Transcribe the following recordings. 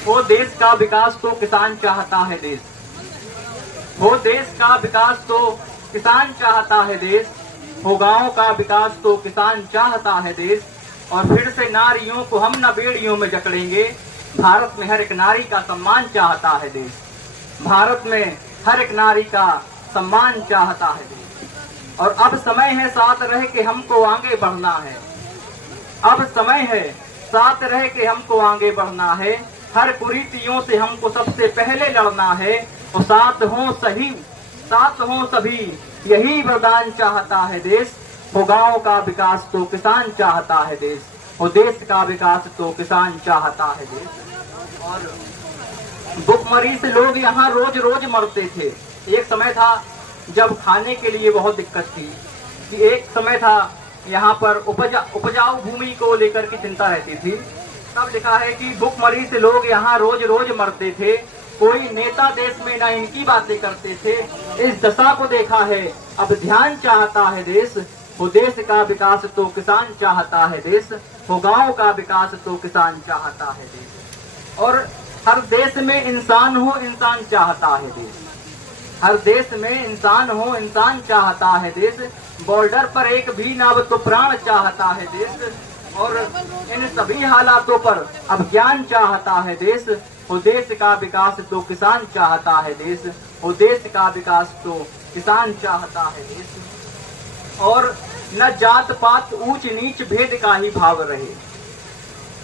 हो देश का विकास तो किसान चाहता है देश, हो देश का विकास तो किसान चाहता है देश, हो गांव का विकास तो किसान चाहता है देश। और फिर से नारियों को हम न बेड़ियों में जकड़ेंगे, भारत में हर एक नारी का सम्मान चाहता है देश, भारत में हर एक नारी का सम्मान चाहता है देश। और अब समय है साथ रह के हमको आगे बढ़ना है, अब समय है साथ रह के हमको आगे बढ़ना है, हर कुरीतियों से हमको सबसे पहले लड़ना है। और साथ हों सही साथ हों सभी यही वरदान चाहता है देश, हो गांव का विकास तो किसान चाहता है देश, हो देश का विकास तो किसान चाहता है देश। और भुखमरी से लोग यहाँ रोज रोज मरते थे। एक समय था जब खाने के लिए बहुत दिक्कत थी, कि एक समय था यहाँ पर उपजाऊ भूमि को लेकर की चिंता रहती थी। तब लिखा है कि भुखमरी से लोग यहाँ रोज रोज मरते थे, कोई नेता देश में न इनकी बातें करते थे। इस दशा को देखा है अब ध्यान चाहता है देश, वो देश का विकास तो किसान चाहता है देश, वो गांव का विकास तो किसान चाहता है देश। और हर देश में इंसान हो इंसान चाहता है देश, हर देश में इंसान हो इंसान चाहता है देश, बॉर्डर पर एक भी नाव तो प्राण चाहता है देश। और इन सभी हालातों पर अब ज्ञान चाहता है देश, वो देश का विकास तो किसान चाहता है देश, वो देश का विकास तो किसान चाहता है देश। और न जात पात ऊंच नीच भेद का ही भाव रहे,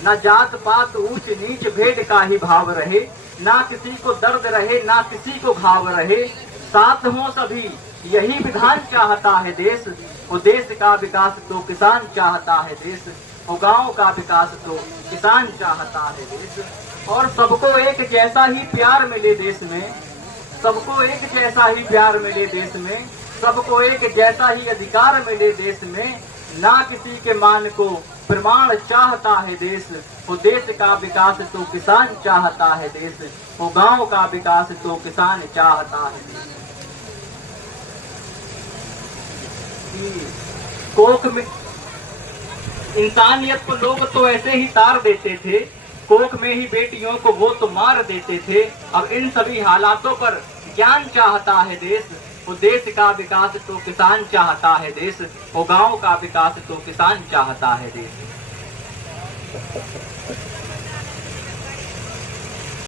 न जात पात ऊंच नीच भेद का ही भाव रहे, ना किसी को दर्द रहे ना किसी को घाव रहे, साथ हों सभी यही विधान चाहता है देश, वो देश का विकास तो किसान चाहता है देश, वो गांव का विकास तो किसान चाहता है देश। और सबको एक जैसा ही प्यार मिले देश में, सबको एक जैसा ही प्यार मिले देश में, सबको एक जैसा ही अधिकार मिले देश में, ना किसी के मान को प्रमाण चाहता है देश, वो देश का विकास तो किसान चाहता है देश, वो गांव का विकास तो किसान चाहता है देश। कोख में इंसानियत को लोग तो ऐसे ही तार देते थे, कोख में ही बेटियों को वो तो मार देते थे। अब इन सभी हालातों पर ज्ञान चाहता है देश, वो देश का विकास तो किसान चाहता है देश, वो गांव का विकास तो किसान चाहता है देश।